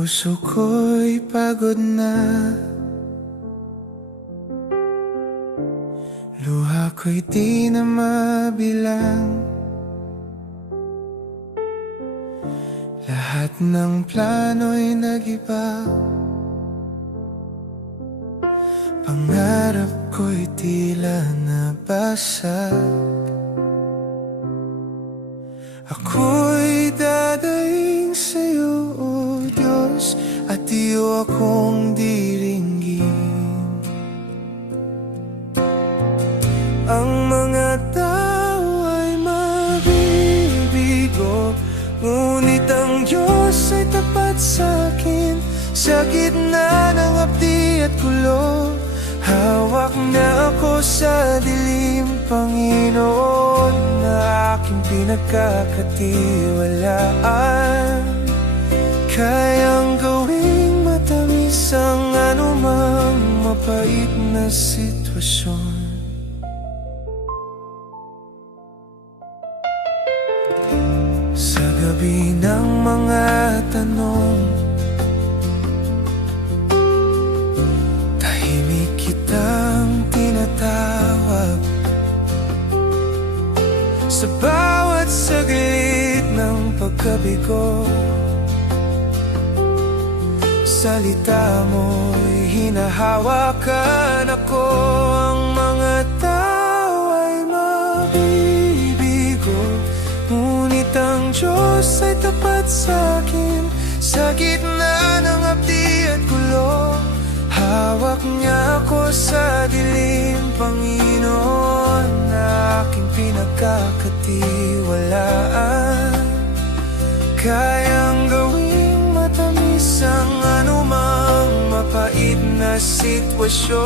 puso ko'y pagod na, luha ko'y di na mabilang. Lahat ng plano'y nag-iba, pangarap ko'y tila nabasag. Ako'y dadaing sa'yo, O Diyos, at iyo akong diringgin. Ang mga tao ay mabibigo, ngunit ang Diyos ay tapat sa'kin. Sa gitna ng hapdi at gulo, hawak na ako sa dilim, Panginoon, na aking pinagkakatiwalaan. Kayang gawing matamis ang anumang mapait na sitwasyon. Sa gabi ng mga tanong, tahimik kitang tinatawag. Sa bawat saglit ng pagkabigo, salita mo'y hinahawakan ako. Ang mga tao ay mabibigo, ngunit ang Diyos ay tapat sa'kin. Sa gitna ng hapdi at gulo, hawak niya ako sa dilim, Panginoon, na aking pinagkakatiwalaan. Kayang gawing matamis ang anumang mapait na sitwasyon.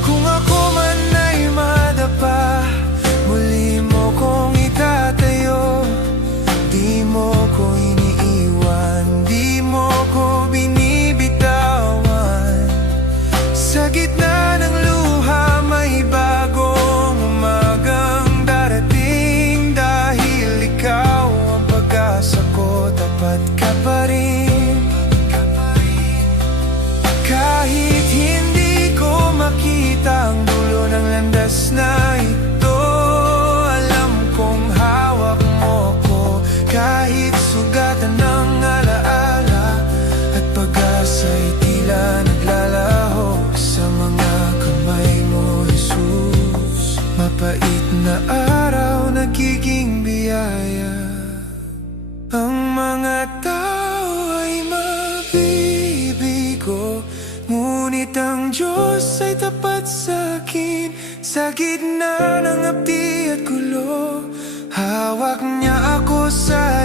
Kung ako man ay madapa, muli mo kong itatayo. Di mo ko iniiwan, di mo ko binibitawan. Sa gitna ng luha, may bagong umagang darating. Dahil ikaw ang pag-asa ko, tapat ka pa rin. Kahit hindi ko makita ang dulo ng landas na ito, alam kong hawak mo ko. Kahit sugatan ng alaala at pag-asa'y tila naglalaho sa mga kamay mo, Jesus. Mapait na araw, nagiging biyaya. Ang mga tao ay mabibigo, ngunit ang Diyos ay tapat sa'kin. Sa gitna ng hapdi at gulo, hawak niya ako sa